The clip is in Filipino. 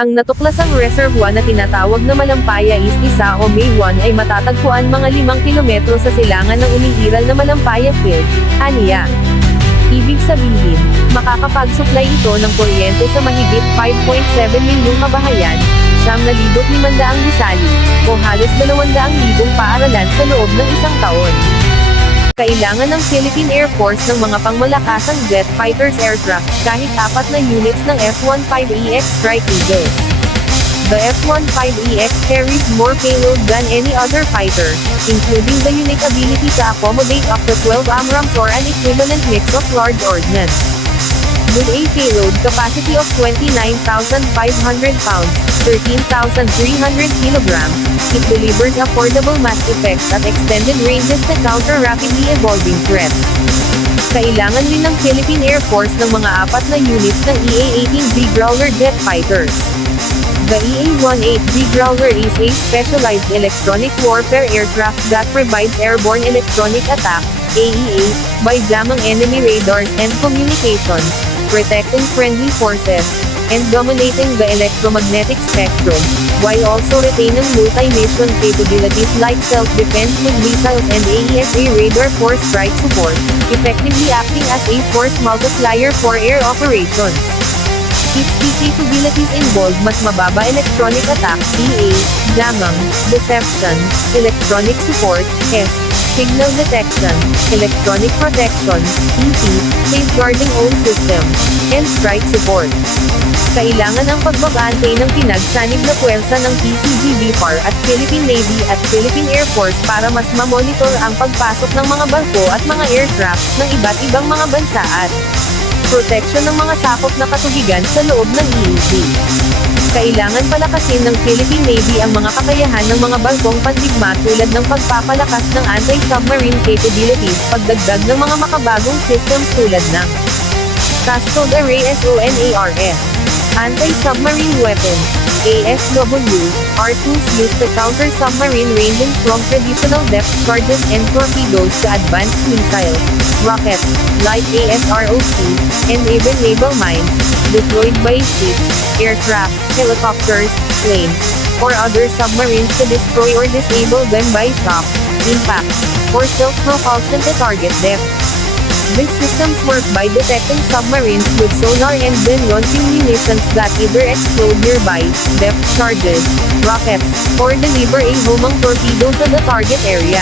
Ang natuklasang reservoir na tinatawag na Malampaya East 1 o May 1 ay matatagpuan mga 5 kilometro sa silangan ng umiiral na Malampaya Field, aniya. Ibig sabihin, makakapag-supply ito ng kuryente sa mahigit 5.7 milyong kabahayan, 9,500 gusali, o halos 200,000 paaralan sa loob ng isang taon. Kailangan ng Philippine Air Force ng mga pangmalakasang jet fighters aircraft kahit 4 na units ng F-15EX Strike Eagles. The F-15EX carries more payload than any other fighter, including the unique ability to accommodate up to 12 AMRAAMs or an equivalent mix of large ordnance. With a payload capacity of 29,500 pounds, 13,300 kilograms, it delivers affordable mass effects at extended ranges to counter rapidly evolving threats. Kailangan din ng Philippine Air Force ng mga 4 na units ng EA-18B Growler jet fighters. The EA-18B Growler is a specialized electronic warfare aircraft that provides airborne electronic attack, AEA, by jamming enemy radars and communications, protecting friendly forces, and dominating the electromagnetic spectrum, while also retaining multi-mission capabilities like self-defense with missiles and AESA radar for strike support, effectively acting as a force multiplier for air operations. Its key capabilities involve mas mababa electronic attack, EA, jamming, deception, electronic support, S, signal detection, electronic protection, EP, safeguarding all systems, and strike support. Kailangan ng pagbabantay ng pinagsanib na puwersa ng PCG-BFAR at Philippine Navy at Philippine Air Force para mas mamonitor ang pagpasok ng mga barko at mga aircraft ng iba't ibang mga bansa at proteksyon ng mga sakop na katubigan sa loob ng EEZ. Kailangan palakasin ng Philippine Navy ang mga kakayahan ng mga barkong pandigma tulad ng pagpapalakas ng anti-submarine capabilities, pagdagdag ng mga makabagong systems tulad ng Cascade Array SONARS, anti-submarine weapons, ASW, are tools used to counter submarine ranging from traditional depth charges and torpedoes to advanced missiles, rockets, like ASROC, and even naval mines, deployed by ships, aircraft, helicopters, planes, or other submarines to destroy or disable them by shock, impact, or self-propulsion to target depth. These systems work by detecting submarines with sonar and then launching munitions that either explode nearby, depth charges, rockets, or deliver a homing torpedo to the target area.